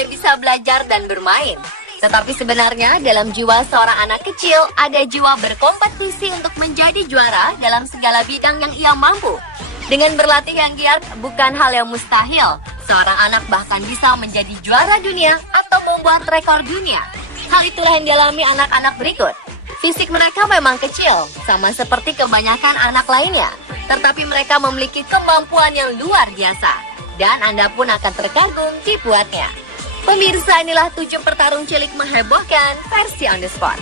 hanya bisa belajar dan bermain. Tetapi sebenarnya dalam jiwa seorang anak kecil ada jiwa berkompetisi untuk menjadi juara dalam segala bidang yang ia mampu. Dengan berlatih yang giat bukan hal yang mustahil. Seorang anak bahkan bisa menjadi juara dunia atau membuat rekor dunia. Hal itulah yang dialami anak-anak berikut. Fisik mereka memang kecil, sama seperti kebanyakan anak lainnya. Tetapi mereka memiliki kemampuan yang luar biasa. Dan Anda pun akan terkagum dibuatnya. Pemirsa, inilah 7 petarung cilik menghebohkan versi on the spot.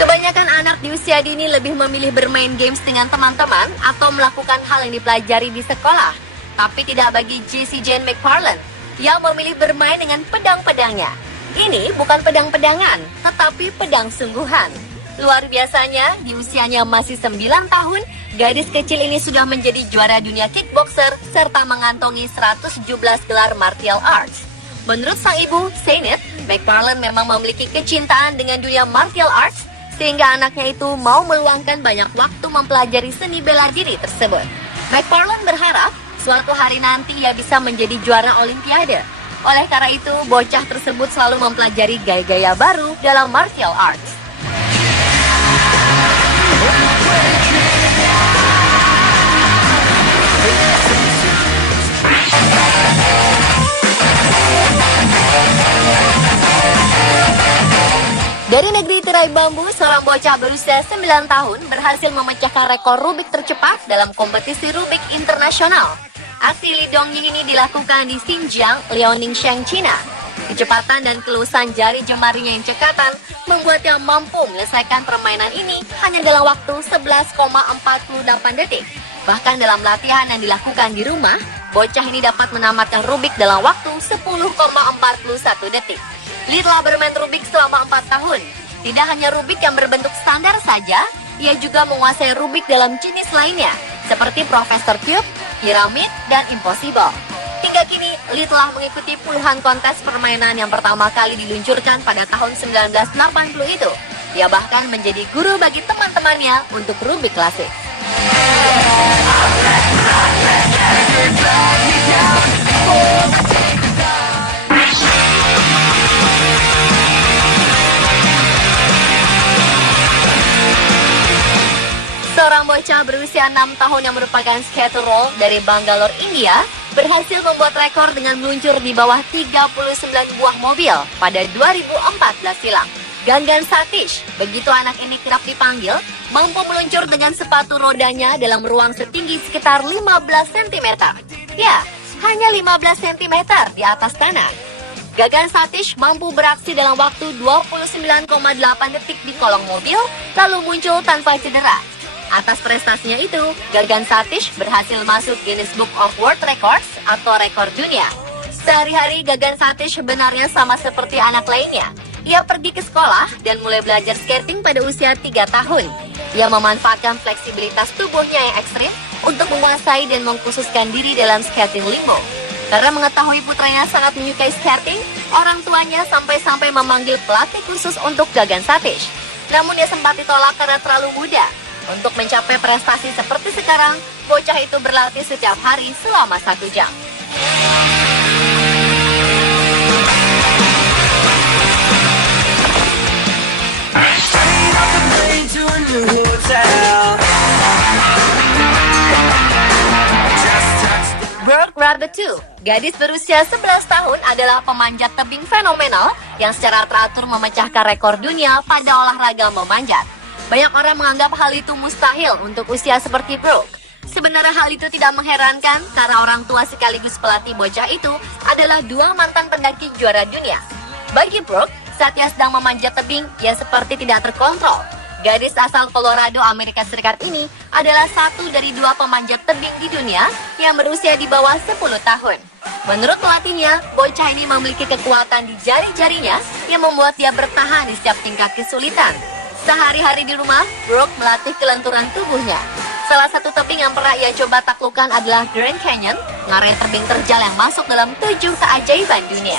Kebanyakan anak di usia dini lebih memilih bermain games dengan teman-teman atau melakukan hal yang dipelajari di sekolah. Tapi tidak bagi Jessie Jane McFarland yang memilih bermain dengan pedang-pedangnya. Ini bukan pedang-pedangan, tetapi pedang sungguhan. Luar biasanya, di usianya masih 9 tahun, gadis kecil ini sudah menjadi juara dunia kickboxer serta mengantongi 117 gelar martial arts. Menurut sang ibu, Sainet, McFarland memang memiliki kecintaan dengan dunia martial arts, sehingga anaknya itu mau meluangkan banyak waktu mempelajari seni bela diri tersebut. McFarland berharap suatu hari nanti ia bisa menjadi juara olimpiade. Oleh karena itu, bocah tersebut selalu mempelajari gaya-gaya baru dalam martial arts. Dari negeri tirai bambu, seorang bocah berusia 9 tahun berhasil memecahkan rekor Rubik tercepat dalam kompetisi Rubik internasional. Aksi Li Dongying ini dilakukan di Xinjiang, Liaoningsing, China. Kecepatan dan keluasan jari jemarinya yang cekatan membuatnya mampu menyelesaikan permainan ini hanya dalam waktu 11,48 detik. Bahkan dalam latihan yang dilakukan di rumah, bocah ini dapat menamatkan Rubik dalam waktu 10,41 detik. Li telah bermain Rubik selama 4 tahun. Tidak hanya Rubik yang berbentuk standar saja, ia juga menguasai Rubik dalam jenis lainnya, seperti Professor Cube, Piramid, dan Impossible. Hingga kini, Li telah mengikuti puluhan kontes permainan yang pertama kali diluncurkan pada tahun 1980 itu. Dia bahkan menjadi guru bagi teman-temannya untuk Rubik klasik. Seorang bocah berusia 6 tahun yang merupakan skater roll dari Bangalore, India, berhasil membuat rekor dengan meluncur di bawah 39 buah mobil pada 2014 silam. Gangan Satish, begitu anak ini kerap dipanggil, mampu meluncur dengan sepatu rodanya dalam ruang setinggi sekitar 15 cm. Ya, hanya 15 cm di atas tanah. Gangan Satish mampu beraksi dalam waktu 29,8 detik di kolong mobil, lalu muncul tanpa cedera. Atas prestasinya itu, Gangan Satish berhasil masuk Guinness Book of World Records atau rekor dunia. Sehari-hari Gangan Satish sebenarnya sama seperti anak lainnya. Ia pergi ke sekolah dan mulai belajar skating pada usia 3 tahun. Ia memanfaatkan fleksibilitas tubuhnya yang ekstrim untuk menguasai dan mengkhususkan diri dalam skating limbo. Karena mengetahui putranya sangat menyukai skating, orang tuanya sampai-sampai memanggil pelatih khusus untuk Gangan Satish. Namun dia sempat ditolak karena terlalu muda. Untuk mencapai prestasi seperti sekarang, bocah itu berlatih setiap hari selama 1 jam. Brooke Rabbit 2, gadis berusia 11 tahun adalah pemanjat tebing fenomenal yang secara teratur memecahkan rekor dunia pada olahraga memanjat. Banyak orang menganggap hal itu mustahil untuk usia seperti Brooke. Sebenarnya hal itu tidak mengherankan karena orang tua sekaligus pelatih bocah itu adalah 2 mantan pendaki juara dunia. Bagi Brooke, saat ia sedang memanjat tebing, ia seperti tidak terkontrol. Gadis asal Colorado, Amerika Serikat ini adalah satu dari 2 pemanjat tebing di dunia yang berusia di bawah 10 tahun. Menurut pelatihnya, bocah ini memiliki kekuatan di jari-jarinya yang membuat dia bertahan di setiap tingkat kesulitan. Sehari-hari di rumah, Brooke melatih kelenturan tubuhnya. Salah satu tebing yang pernah ia coba taklukkan adalah Grand Canyon, ngarai tebing terjal yang masuk dalam 7 keajaiban dunia.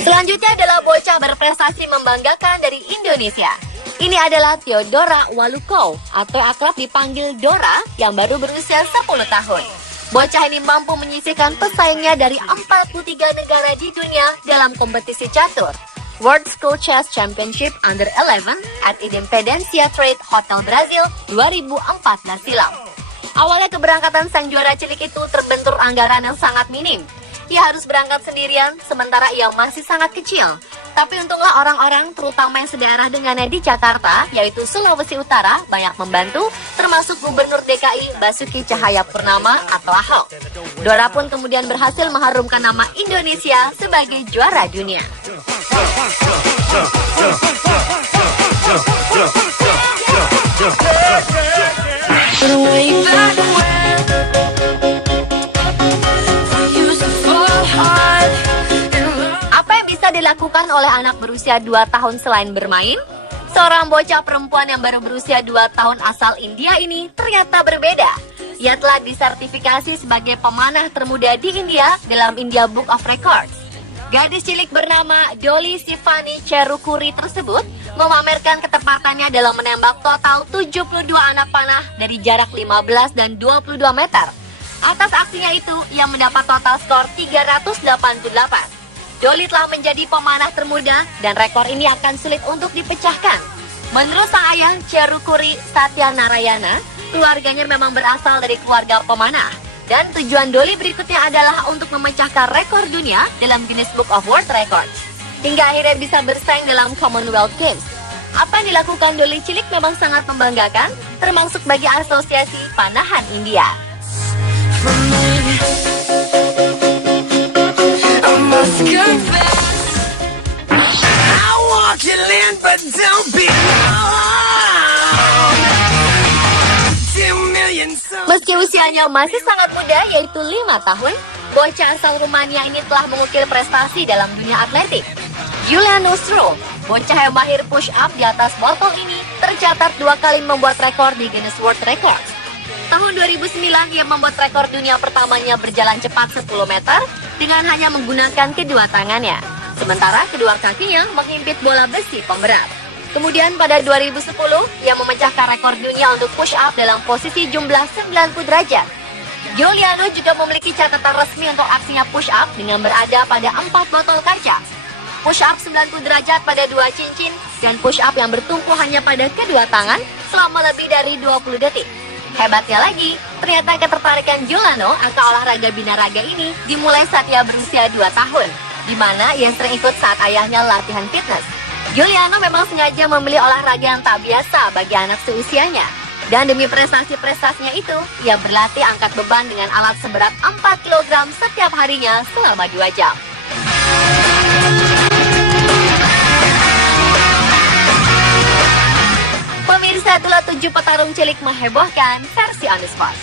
Selanjutnya adalah bocah berprestasi membanggakan dari Indonesia. Ini adalah Theodora Waluko atau akrab dipanggil Dora yang baru berusia 10 tahun. Bocah ini mampu menyisihkan pesaingnya dari 43 negara di dunia dalam kompetisi catur World School Chess Championship Under 11 at Independência Trade Hotel Brazil 2014 silam. Awalnya keberangkatan sang juara cilik itu terbentur anggaran yang sangat minim. Ia harus berangkat sendirian sementara ia masih sangat kecil. Tapi untunglah orang-orang terutama yang sedaerah dengannya di Jakarta, yaitu Sulawesi Utara, banyak membantu, termasuk Gubernur DKI Basuki Cahayapurnama atau Ahok. Dora pun kemudian berhasil mengharumkan nama Indonesia sebagai juara dunia. Dilakukan oleh anak berusia 2 tahun selain bermain? Seorang bocah perempuan yang baru berusia 2 tahun asal India ini ternyata berbeda. Ia telah disertifikasi sebagai pemanah termuda di India dalam India Book of Records. Gadis cilik bernama Dolly Sivani Cherukuri tersebut memamerkan ketepatannya dalam menembak total 72 anak panah dari jarak 15 dan 22 meter. Atas aksinya itu, ia mendapat total skor 388. Dolly telah menjadi pemanah termuda dan rekor ini akan sulit untuk dipecahkan. Menurut sang ayah, Cherukuri Satya Narayana, keluarganya memang berasal dari keluarga pemanah. Dan tujuan Dolly berikutnya adalah untuk memecahkan rekor dunia dalam Guinness Book of World Records. Hingga akhirnya bisa bersaing dalam Commonwealth Games. Apa yang dilakukan Dolly cilik memang sangat membanggakan, termasuk bagi Asosiasi Panahan India. Meski usianya masih sangat muda, yaitu 5 tahun, bocah asal Rumania ini telah mengukir prestasi dalam dunia atletik. Julian Nostro, bocah yang mahir push-up di atas botol ini, tercatat 2 kali membuat rekor di Guinness World Records. Tahun 2009, ia membuat rekor dunia pertamanya berjalan cepat 10 meter dengan hanya menggunakan kedua tangannya. Sementara kedua kakinya menghimpit bola besi pemberat. Kemudian pada 2010, ia memecahkan rekor dunia untuk push-up dalam posisi jumlah 90 derajat. Giuliano juga memiliki catatan resmi untuk aksinya push-up dengan berada pada 4 botol kaca. Push-up 90 derajat pada 2 cincin, dan push-up yang bertumpu hanya pada kedua tangan selama lebih dari 20 detik. Hebatnya lagi, ternyata ketertarikan Giuliano akan olahraga binaraga ini dimulai saat ia berusia 2 tahun, di mana ia sering ikut saat ayahnya latihan fitness. Giuliano memang sengaja memilih olahraga yang tak biasa bagi anak seusianya. Dan demi prestasi-prestasinya itu, ia berlatih angkat beban dengan alat seberat 4 kg setiap harinya selama 2 jam. Pemirsa, itulah 7 petarung cilik menghebohkan versi On The Spot.